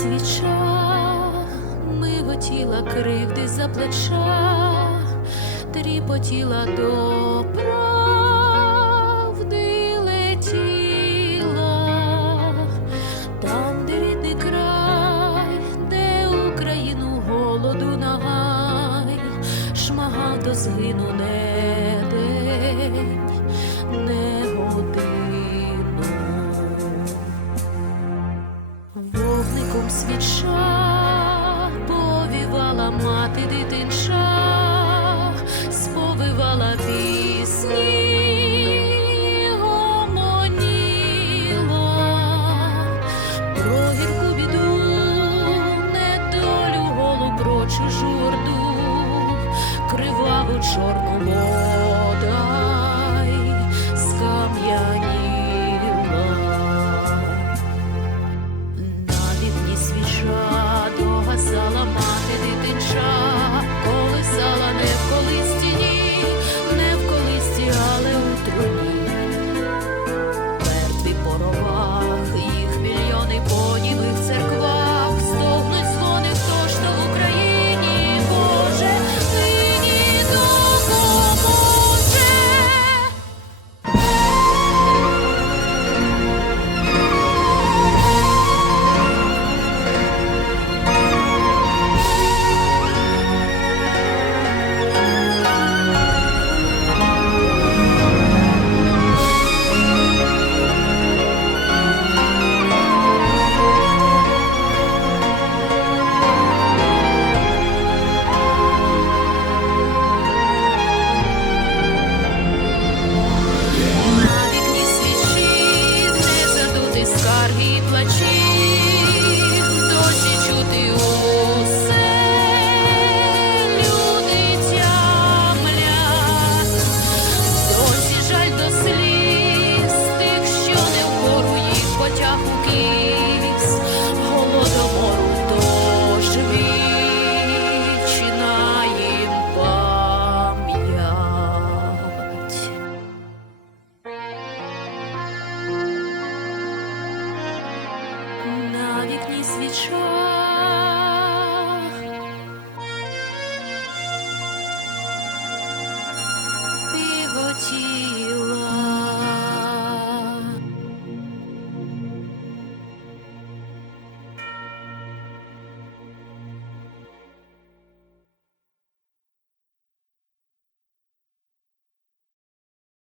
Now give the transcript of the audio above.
свіча, миготіла кривди за плеча, тріпотіла до правди летіла, там, де рідний край, де Україну голоду нагай, шмагав до свіча повівала мати дитинча, сповивала біль what you 说